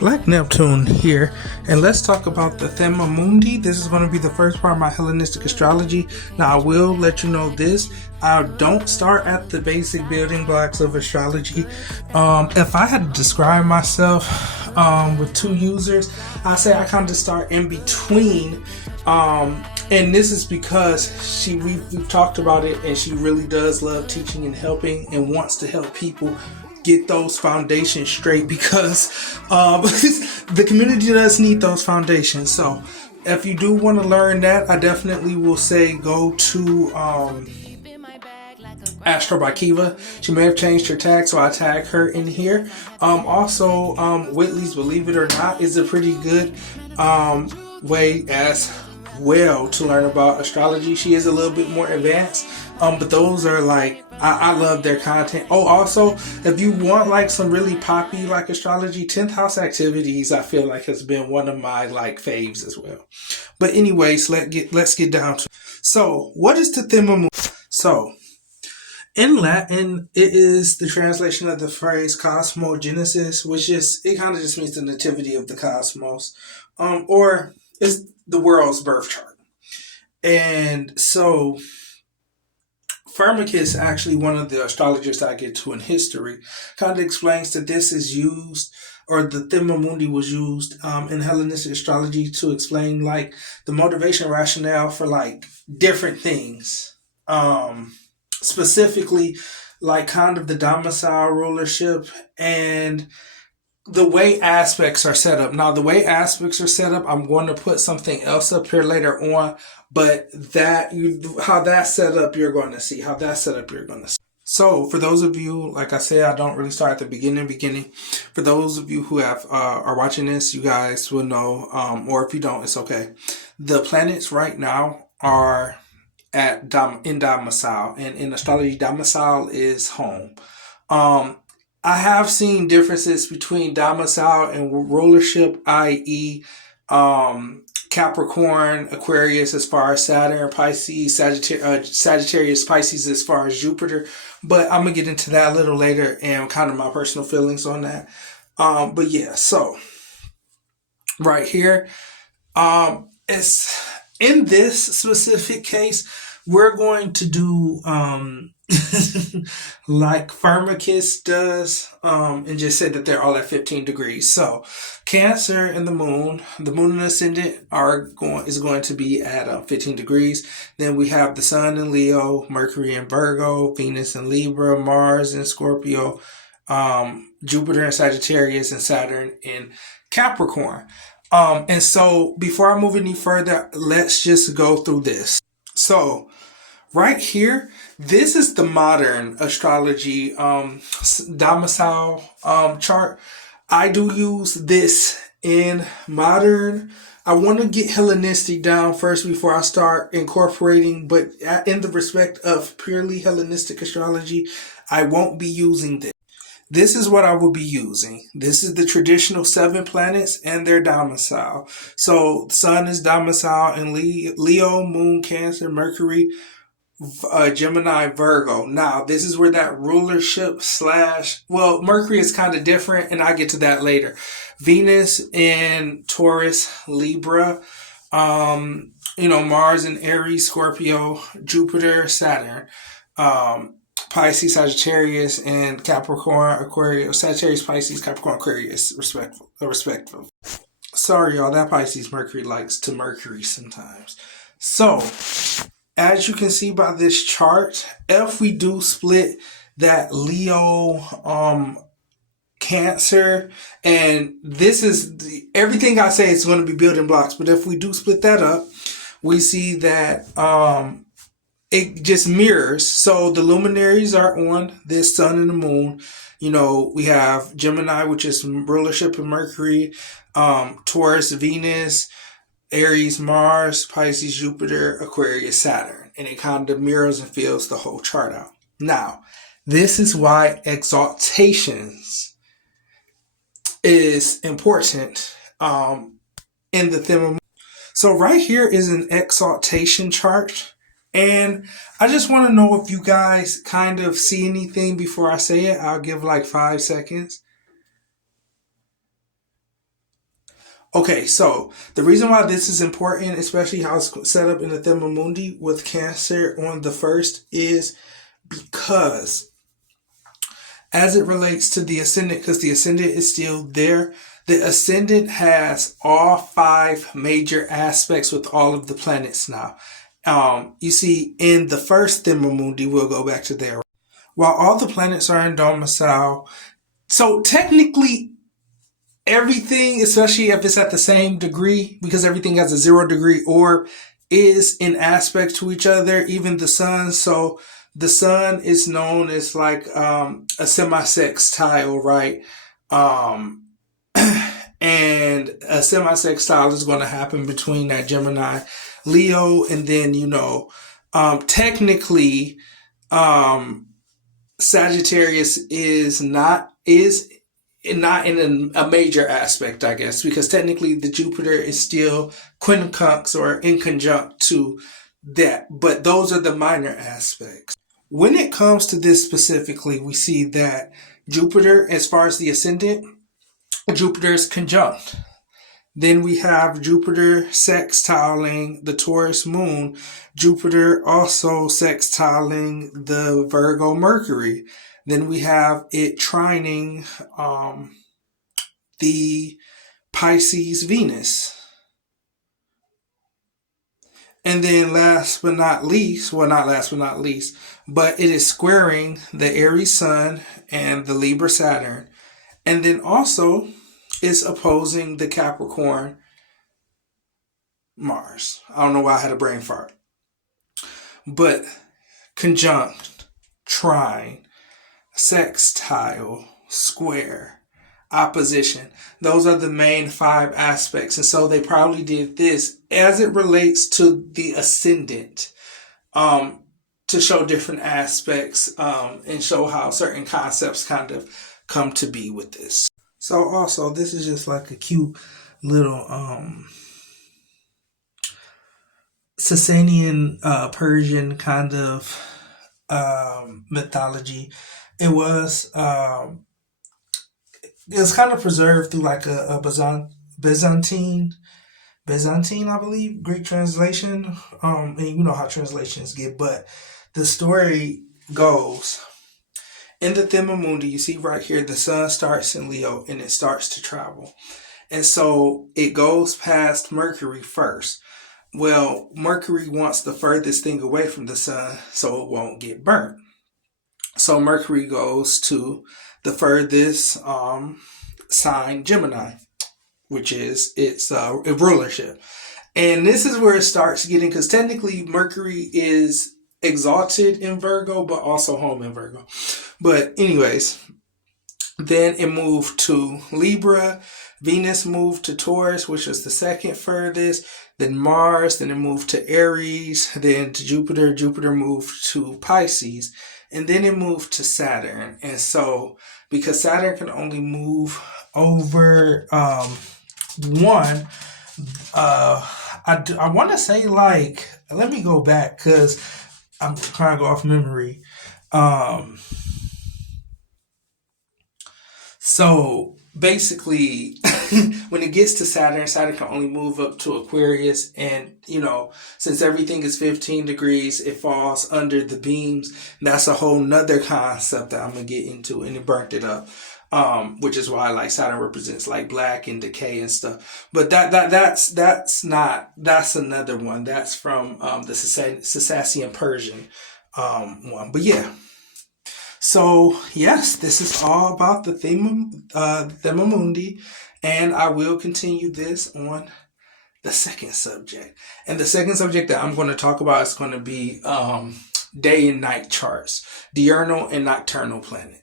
Black Neptune here, and let's talk about the Thema Mundi. This is going to be the first part of my Hellenistic astrology. Now, I will let you know this. I don't start at the basic building blocks of astrology. If I had to describe myself with two users, I say I kind of start in between. And this is because we've talked about it, and she really does love teaching and helping and wants to help people get those foundations straight, because the community does need those foundations. So if you do want to learn that, I definitely will say go to Astro by Kiva. She may have changed her tag, so I tag her in here. Also, Whitley's Believe It or Not is a pretty good way as well to learn about astrology. She is a little bit more advanced, but those are like, I love their content. Oh, also, if you want like some really poppy like astrology, 10th house activities, I feel like has been one of my like faves as well. But anyways, let's get down to it. So what is the Thema Mundi? So in Latin, it is the translation of the phrase cosmogenesis, which is, it kind of just means the nativity of the cosmos, or it's the world's birth chart. And so Firmicus, actually one of the astrologers that I get to in history, kind of explains that this is used, or the Thema Mundi was used in Hellenistic astrology to explain like the motivation rationale for like different things. Specifically like kind of the domicile rulership and the way aspects are set up. Now, the way aspects are set up, I'm going to put something else up here later on, but how that's set up, you're going to see. How that's set up, you're going to see. So for those of you, like I said, I don't really start at the beginning. For those of you who are watching this, you guys will know, or if you don't, it's okay. The planets right now are in domicile, and in astrology, domicile is home. I have seen differences between domicile and rulership, i.e. Capricorn, Aquarius as far as Saturn, Pisces, Sagittarius, Pisces as far as Jupiter. But I'm going to get into that a little later and kind of my personal feelings on that. But yeah, so right here, it's in this specific case, we're going to do like Firmicus does, and just say that they're all at 15 degrees. So Cancer and the moon and ascendant is going to be at 15 degrees. Then we have the sun in Leo, Mercury in Virgo, Venus in Libra, Mars in Scorpio, Jupiter in Sagittarius, and Saturn in Capricorn. And so before I move any further, let's just go through this. So right here, this is the modern astrology domicile chart. I do use this in modern. I want to get Hellenistic down first before I start incorporating, but in the respect of purely Hellenistic astrology, I won't be using this. This is what I will be using. This is the traditional 7 planets and their domicile. So Sun is domicile in Leo, Moon, Cancer, Mercury, Gemini, Virgo. Now, this is where that rulership Mercury is kind of different, and I'll get to that later. Venus in Taurus, Libra, Mars in Aries, Scorpio, Jupiter, Saturn, Pisces, Sagittarius, and Capricorn, Aquarius, Sagittarius, Pisces, Capricorn, Aquarius, respectful. Sorry, y'all, that Pisces Mercury likes to Mercury sometimes. So, as you can see by this chart, if we do split that Leo, Cancer, and this is everything I say is going to be building blocks, but if we do split that up, we see that it just mirrors. So the luminaries are on this sun and the moon. We have Gemini, which is rulership of Mercury, Taurus, Venus, Aries, Mars, Pisces, Jupiter, Aquarius, Saturn. And it kind of mirrors and fills the whole chart out. Now, this is why exaltations is important in the Thema. So right here is an exaltation chart. And I just want to know if you guys kind of see anything before I say it. I'll give like 5 seconds. Okay, so the reason why this is important, especially how it's set up in the Thema Mundi with Cancer on the 1st, is because as it relates to the ascendant, because the ascendant is still there, the ascendant has all 5 major aspects with all of the planets now. You see, in the first Thema Mundi, we'll go back to there. While all the planets are in domicile, so technically everything, especially if it's at the same degree, because everything has a 0-degree orb, is in aspect to each other, even the sun. So the sun is known as like a semi-sextile, right? And a semi-sextile is going to happen between that Gemini, Leo, and then, technically, Sagittarius is not in a major aspect, I guess, because technically the Jupiter is still quincunx or in conjunct to that, but those are the minor aspects. When it comes to this specifically, we see that Jupiter, as far as the ascendant, Jupiter is conjunct. Then we have Jupiter sextiling the Taurus moon, Jupiter also sextiling the Virgo Mercury. Then we have it trining the Pisces Venus. And then last but not least, well, not last but not least, but it is squaring the Aries Sun and the Libra Saturn. And then also it's opposing the Capricorn Mars. I don't know why I had a brain fart. But conjunct, trine, sextile, square, opposition. Those are the main 5 aspects. And so they probably did this as it relates to the ascendant, to show different aspects, and show how certain concepts kind of come to be with this. So also, this is just like a cute little Sasanian Persian kind of mythology. It was kind of preserved through like a Byzantine, I believe, Greek translation. And you know how translations get, but the story goes, in the Thema Mundi, you see right here, the sun starts in Leo and it starts to travel. And so it goes past Mercury first. Well, Mercury wants the furthest thing away from the sun so it won't get burnt. So Mercury goes to the furthest sign, Gemini, which is its rulership. And this is where it starts getting, because technically Mercury is exalted in Virgo, but also home in Virgo. But anyways, then it moved to Libra. Venus moved to Taurus, which was the second furthest. Then Mars, then it moved to Aries, then to Jupiter. Jupiter moved to Pisces, and then it moved to Saturn. And so, because Saturn can only move over one, I want to say, like, let me go back because I'm trying to go off memory. So basically, when it gets to Saturn, Saturn can only move up to Aquarius. And, since everything is 15 degrees, it falls under the beams. That's a whole nother concept that I'm going to get into, and it burnt it up. Which is why like Saturn represents like black and decay and stuff. But that's another one. That's from the Sasanian Persian one. But yeah. So yes, this is all about the Thema Mundi, and I will continue this on the second subject. And the second subject that I'm going to talk about is going to be day and night charts, diurnal and nocturnal planets.